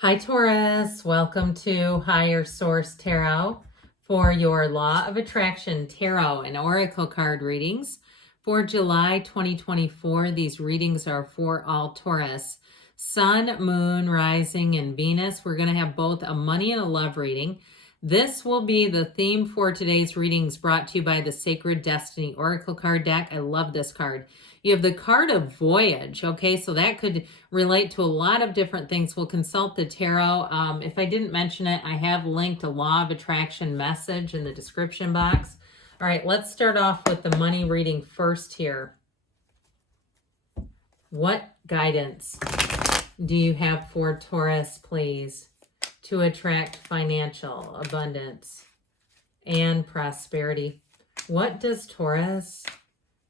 Hi, Taurus. Welcome to Higher Source Tarot for your Law of Attraction Tarot and Oracle card readings for July 2024. These readings are for all Taurus. Sun, Moon, Rising, and Venus. We're going to have both a money and a love reading. This will be the theme for today's readings, brought to you by the Sacred Destiny Oracle card deck. I love this card. You have the card of Voyage, okay? So that could relate to a lot of different things. We'll consult the tarot. If I didn't mention it, I have linked a Law of Attraction message in the description box. All right, let's start off with the money reading first here. What guidance do you have for Taurus, please, to attract financial abundance and prosperity? What does Taurus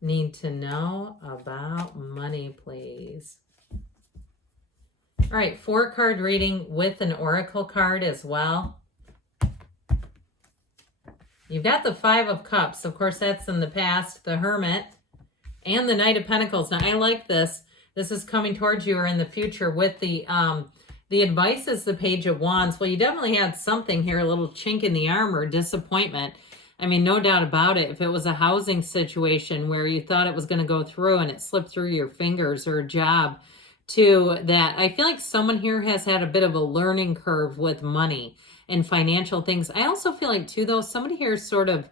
need to know about money, please? All right, 4-card reading with an oracle card as well. You've got the 5 of Cups. Of course, that's in the past, the Hermit, and the Knight of Pentacles. Now, I like this. This is coming towards you or in the future with the advice is the Page of Wands. Well, you definitely had something here, a little chink in the armor, disappointment. I mean, no doubt about it. If it was a housing situation where you thought it was going to go through and it slipped through your fingers, or a job to that, I feel like someone here has had a bit of a learning curve with money and financial things. I also feel like, too, though, somebody here sort of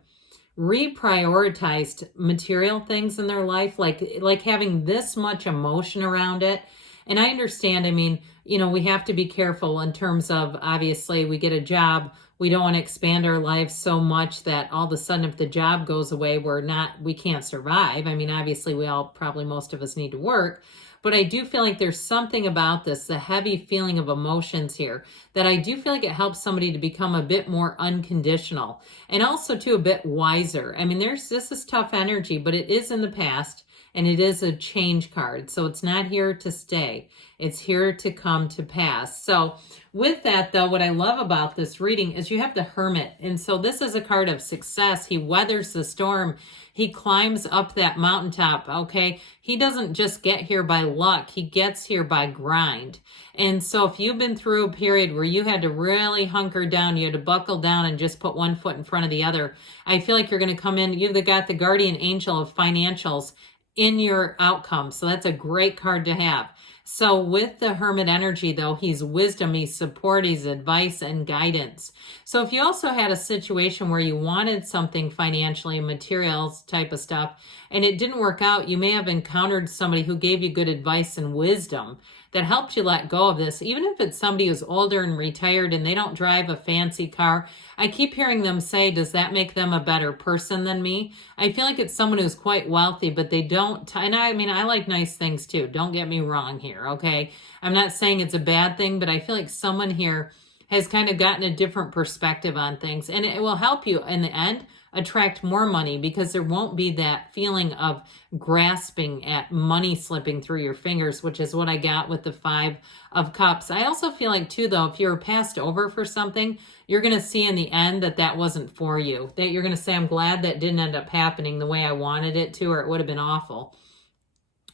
reprioritized material things in their life, like having this much emotion around it. And I understand, I mean, you know, we have to be careful in terms of, obviously, we get a job. We don't want to expand our lives so much that all of a sudden, if the job goes away, we can't survive. I mean, obviously, most of us need to work. But I do feel like there's something about this, the heavy feeling of emotions here, that I do feel like it helps somebody to become a bit more unconditional and also, too, a bit wiser. I mean, this is tough energy, but it is in the past. And it is a change card. So it's not here to stay. It's here to come to pass. So with that, though, what I love about this reading is you have the Hermit. And so this is a card of success. He weathers the storm. He climbs up that mountaintop, okay? He doesn't just get here by luck. He gets here by grind. And so if you've been through a period where you had to really hunker down, you had to buckle down and just put one foot in front of the other, I feel like you're going to come in. You've got the guardian angel of financials in your outcome. So that's a great card to have. So with the Hermit energy, though, he's wisdom, he's support, he's advice and guidance. So if you also had a situation where you wanted something financially, materials type of stuff, and it didn't work out, you may have encountered somebody who gave you good advice and wisdom that helped you let go of this. Even if it's somebody who's older and retired and they don't drive a fancy car, I keep hearing them say, does that make them a better person than me? I feel like it's someone who's quite wealthy, but they don't, and I mean, I like nice things too. Don't get me wrong here, okay? I'm not saying it's a bad thing, but I feel like someone here has kind of gotten a different perspective on things, and it will help you in the end attract more money, because there won't be that feeling of grasping at money slipping through your fingers, which is what I got with the 5 of Cups. I also feel like, too, though, if you're passed over for something, you're going to see in the end that that wasn't for you. That you're going to say, I'm glad that didn't end up happening the way I wanted it to, or it would have been awful.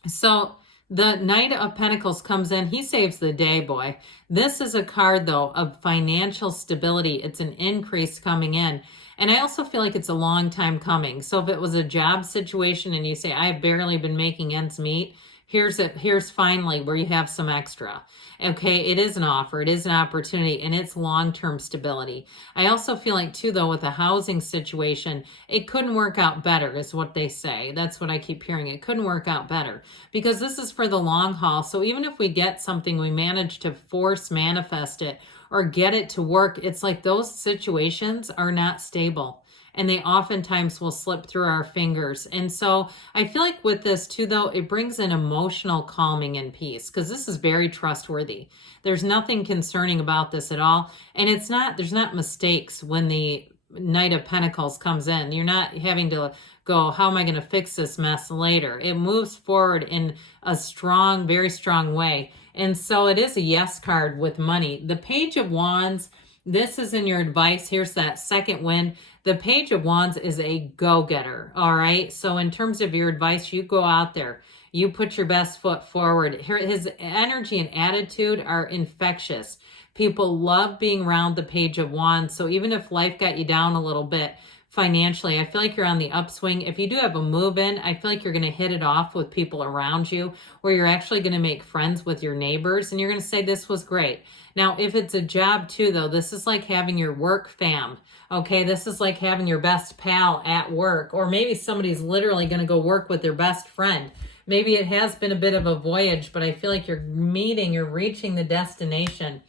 So the Knight of Pentacles comes in. He saves the day, boy. This is a card, though, of financial stability. It's an increase coming in. And I also feel like it's a long time coming. So if it was a job situation and you say, I've barely been making ends meet, here's finally where you have some extra. Okay, it is an offer, it is an opportunity, and it's long-term stability. I also feel like, too, though, with a housing situation, it couldn't work out better, is what they say. That's what I keep hearing. It couldn't work out better, because this is for the long haul. So even if we get something, we manage to force manifest it or get it to work, it's like those situations are not stable. And they oftentimes will slip through our fingers. And so I feel like with this too, though, it brings an emotional calming and peace, because this is very trustworthy. There's nothing concerning about this at all. And there's not mistakes when the Knight of Pentacles comes in. You're not having to go, how am I going to fix this mess later? It moves forward in a strong, very strong way. And so it is a yes card with money. The Page of Wands, this is in your advice. Here's that second wind. The Page of Wands is a go-getter, all right? So in terms of your advice, you go out there. You put your best foot forward. His energy and attitude are infectious. People love being around the Page of Wands. So even if life got you down a little bit financially, I feel like you're on the upswing. If you do have a move in, I feel like you're going to hit it off with people around you, where you're actually going to make friends with your neighbors, and you're going to say, this was great. Now, if it's a job too, though, this is like having your work fam. Okay, this is like having your best pal at work, or maybe somebody's literally going to go work with their best friend. Maybe it has been a bit of a voyage, but I feel like you're reaching the destination.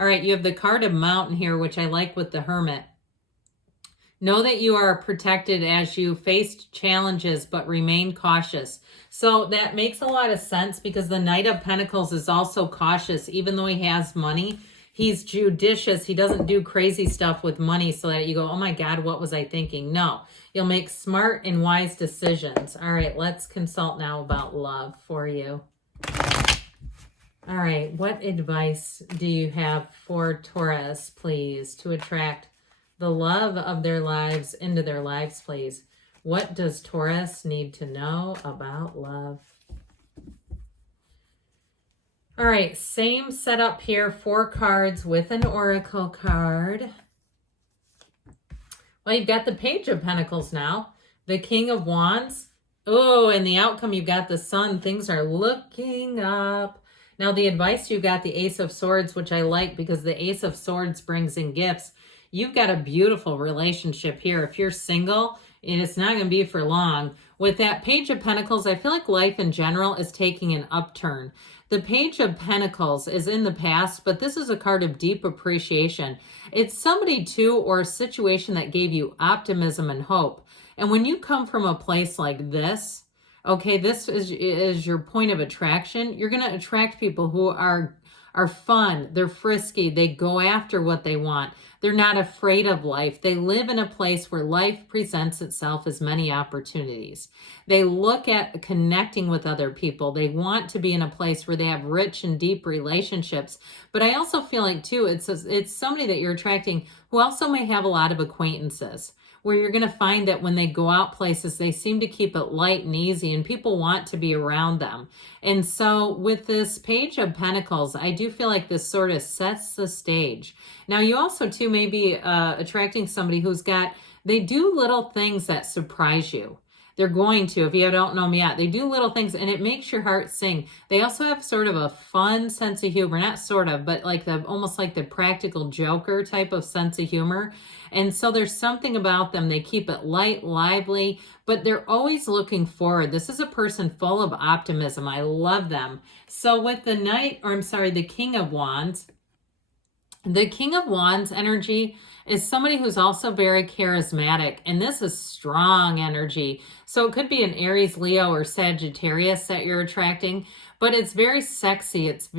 All right, you have the card of Mountain here, which I like with the Hermit. Know that you are protected as you faced challenges, but remain cautious. So that makes a lot of sense, because the Knight of Pentacles is also cautious. Even though he has money, he's judicious. He doesn't do crazy stuff with money so that you go, oh my God, what was I thinking? No, you'll make smart and wise decisions. All right, let's consult now about love for you. All right, what advice do you have for Taurus, please, to attract the love of their lives into their lives, please? What does Taurus need to know about love? All right, same setup here, 4 cards with an oracle card. Well, you've got the Page of Pentacles now, the King of Wands. Oh, and the outcome, you've got the Sun. Things are looking up. Now, the advice, you've got the Ace of Swords, which I like, because the Ace of Swords brings in gifts. You've got a beautiful relationship here. If you're single, and it's not going to be for long. With that Page of Pentacles, I feel like life in general is taking an upturn. The Page of Pentacles is in the past, but this is a card of deep appreciation. It's somebody too, or a situation that gave you optimism and hope. And when you come from a place like this, okay, this is your point of attraction. You're going to attract people who are fun. They're frisky. They go after what they want. They're not afraid of life. They live in a place where life presents itself as many opportunities. They look at connecting with other people. They want to be in a place where they have rich and deep relationships. But I also feel like, too, it's somebody that you're attracting who also may have a lot of acquaintances, where you're going to find that when they go out places, they seem to keep it light and easy, and people want to be around them. And so with this Page of Pentacles, I do feel like this sort of sets the stage. Now, you also, too, may be attracting somebody they do little things that surprise you. They're going to, if you don't know them yet, they do little things and it makes your heart sing. They also have sort of a fun sense of humor, not sort of, but like almost like the practical joker type of sense of humor. And so there's something about them. They keep it light, lively, but they're always looking forward. This is a person full of optimism. I love them. So with the King of Wands, the King of Wands energy is somebody who's also very charismatic, and this is strong energy. So it could be an Aries, Leo, or Sagittarius that you're attracting, but it's very sexy. It's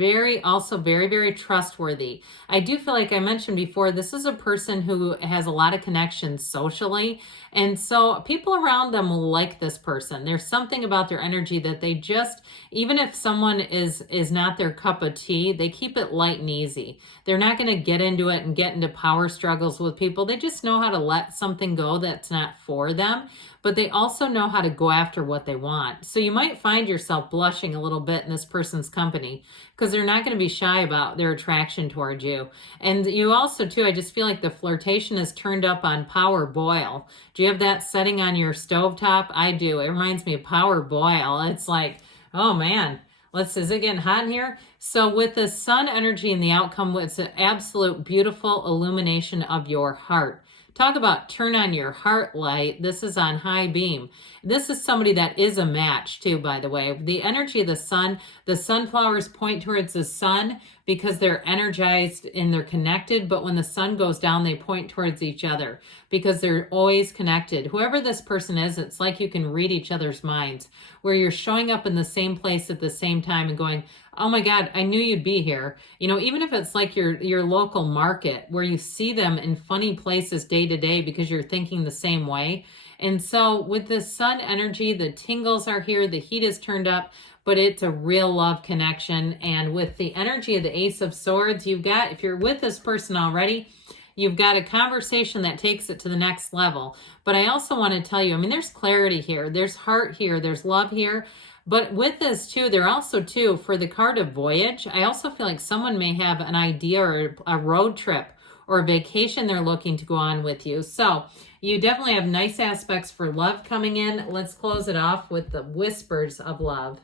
also very, very trustworthy. I do feel like I mentioned before, this is a person who has a lot of connections socially, and so people around them will like this person. There's something about their energy that they just, even if someone is not their cup of tea, they keep it light and easy. They're not going to get into it and get into power struggles with people. They just know how to let something go that's not for them, but they also know how to go after what they want. So you might find yourself blushing a little bit in this person's company, because they're not going to be shy about their attraction towards you. And you also, too, I just feel like the flirtation is turned up on Power Boil. Do you have that setting on your stovetop? I do. It reminds me of Power Boil. It's like, oh man, is it getting hot in here? So with the Sun energy and the outcome, it's an absolute beautiful illumination of your heart. Talk about turn on your heart light. This is on high beam. This is somebody that is a match too, by the way. The energy of the sun, the sunflowers point towards the sun because they're energized and they're connected. But when the sun goes down, they point towards each other because they're always connected. Whoever this person is, it's like you can read each other's minds, where you're showing up in the same place at the same time and going, oh my God, I knew you'd be here. You know, even if it's like your local market where you see them in funny places day to day because you're thinking the same way. And so with the sun energy, the tingles are here, the heat is turned up, but it's a real love connection. And with the energy of the Ace of Swords, if you're with this person already, you've got a conversation that takes it to the next level. But I also want to tell you, I mean, there's clarity here, there's heart here, there's love here. But with this too, they're also too, for the card of voyage, I also feel like someone may have an idea or a road trip or a vacation they're looking to go on with you. So you definitely have nice aspects for love coming in. Let's close it off with the whispers of love.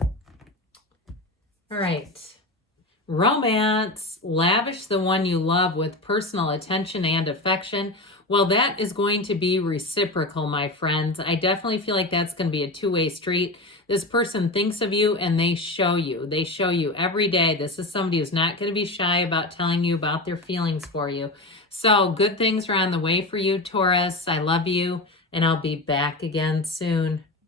All right. Romance. Lavish the one you love with personal attention and affection. Well, that is going to be reciprocal, my friends. I definitely feel like that's going to be a two-way street. This person thinks of you and they show you. They show you every day. This is somebody who's not going to be shy about telling you about their feelings for you. So good things are on the way for you, Taurus. I love you, and I'll be back again soon.